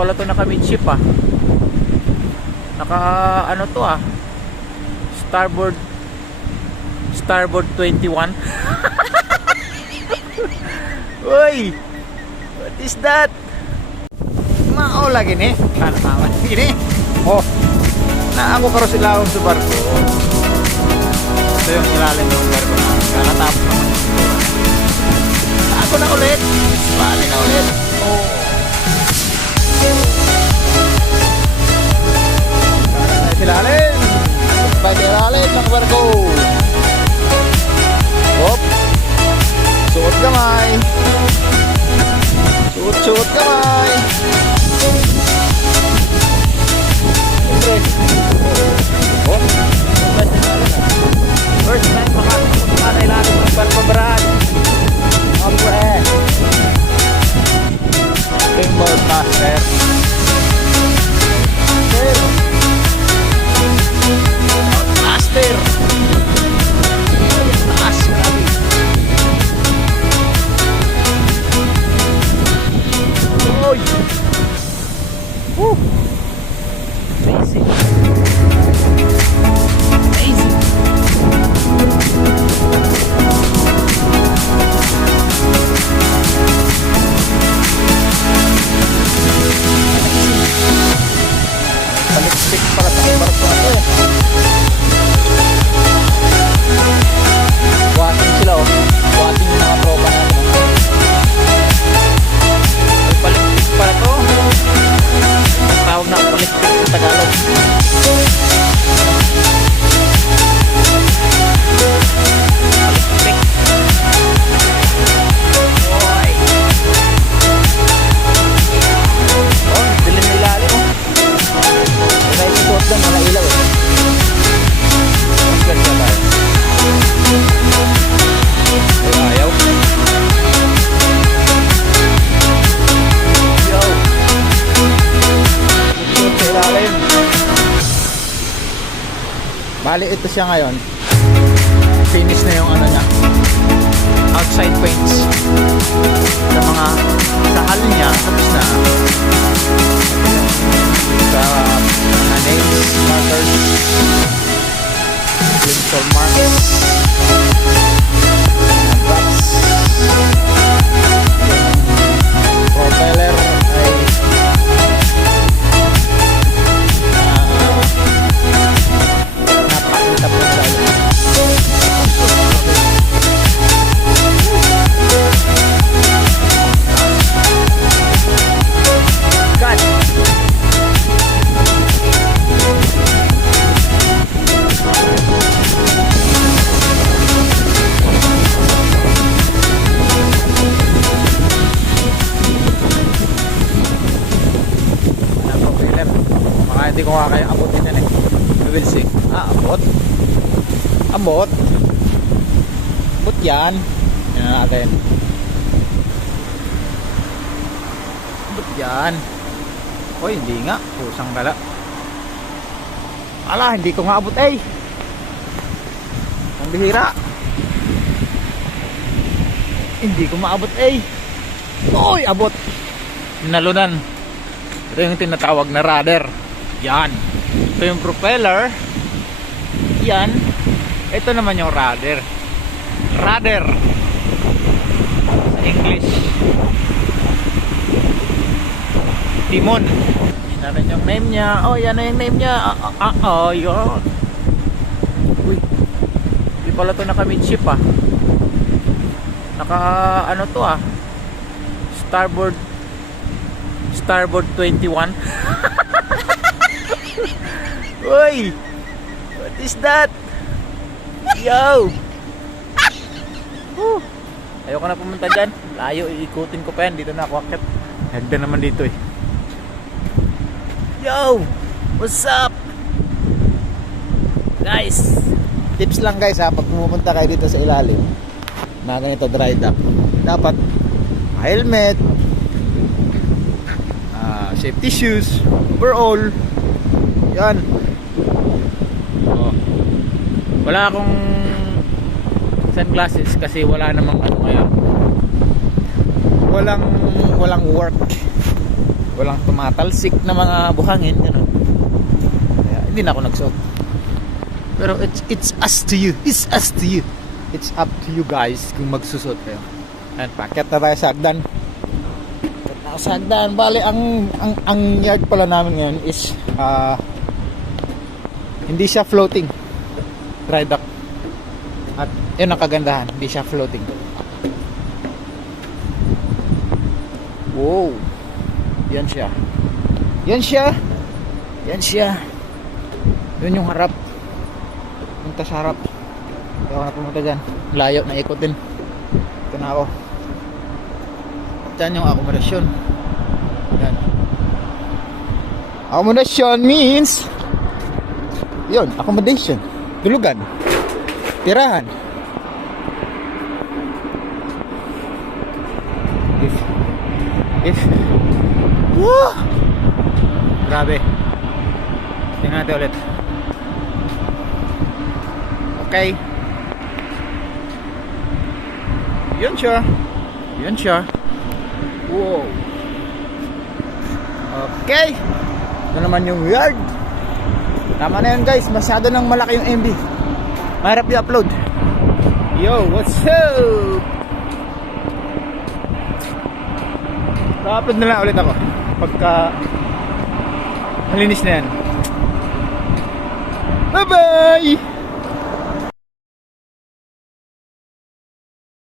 pala to naka midship ah. Naka ano to ah, starboard 21. Uy, what is that? Mao lagi ni ano mama ini oh na ako karo sila sa barko. Ito yung ilalim ng barko na kakatapos naman. Ako na ulit, bali na ulit. Oh, ilalim, pwede ilalim ng barko. Hop, suot kamay, suot kamay. Hop, first time makailalim ng barko, Brad. Hombre, king boardmaster. Master. Taas, grabe. Uy. Woo. Amazing. Amazing. Balik-balik para sa barko na to eh. Watching sila oh. Watching yung mga tropa natin. May palikpik pala to. Tawag na palikpik sa Tagalog. Palikpik. Oy. Oh, dilim na ilalim oh. Kaya isuot lang, wala ilaw eh. Mas ganda tayo. Ayaw. Yo. Ito sa ilalim. Bali ito siya ngayon. Finish na yung ano niya, outside paints. Sa mga sahal niya tapos na. Sa mga nails, markers, pencil marks, drops. Propeller ay napakita po sa God. Hindi ko nga kaya abutin yan eh. We will see. Abot. Abot. Abot yan. Yan na natin. Abot yan. Oy, hindi nga. Pusang gala. Ala, hindi ko nga abot eh. Ang bihira. Hindi ko maabot eh. Oy, abot. Nalunan. Ito yung tinatawag na rudder. Yan. Ito yung propeller. Yan. Ito naman yung rudder. Rudder sa English. Timon. Yan na rin yung name niya. Oh, yan na yung name niya. Oh, yun. Uy. Hindi pala ito naka midship ah. Naka ano to ah, starboard 21. Uy, what is that? Yo. Ayoko na pumunta dyan. Layo, iikutin ko pa yan. Dito na ako akit. Hagda naman dito eh. Yo, what's up guys? Tips lang guys ha, pag pumunta kayo dito sa ilalim na ganito dry dock, dapat helmet, safety shoes, overall. Yan. Oh. Wala akong sunglasses kasi wala namang ano ngayon. Walang work. walang tumatalsik na mga buhangin, ganun. Kaya hindi na ako nagsuot. Pero it's us to you. It's us to you. It's up to you guys kung magsusot kayo. Ayan, packet na tayo sa hagdan. Packet na sa hagdan. Bale, ang yard pala namin ngayon is hindi siya floating. Dry dock. At yun ang kagandahan. Hindi siya floating. Wow. Yan siya. Yan siya. Yan siya. Yun yung harap. Punta sa harap. Kaya ako na pumunta dyan. Layo na ikot din. Ito na ako. Dyan yung akomodasyon. Yan. Akomodasyon means yun, accommodation. Tulugan. Tirahan. If woo! Grabe. Tingnan natin ulit. Okay. Yun siya. Yun siya. Wow. Okay. Ito naman yung yard. Tama na yun guys. Masyado nang malaki yung MB. Mahirap i-upload. Yo, what's up? Pa-upload na lang ulit ako pagka malinis na yan. Bye bye!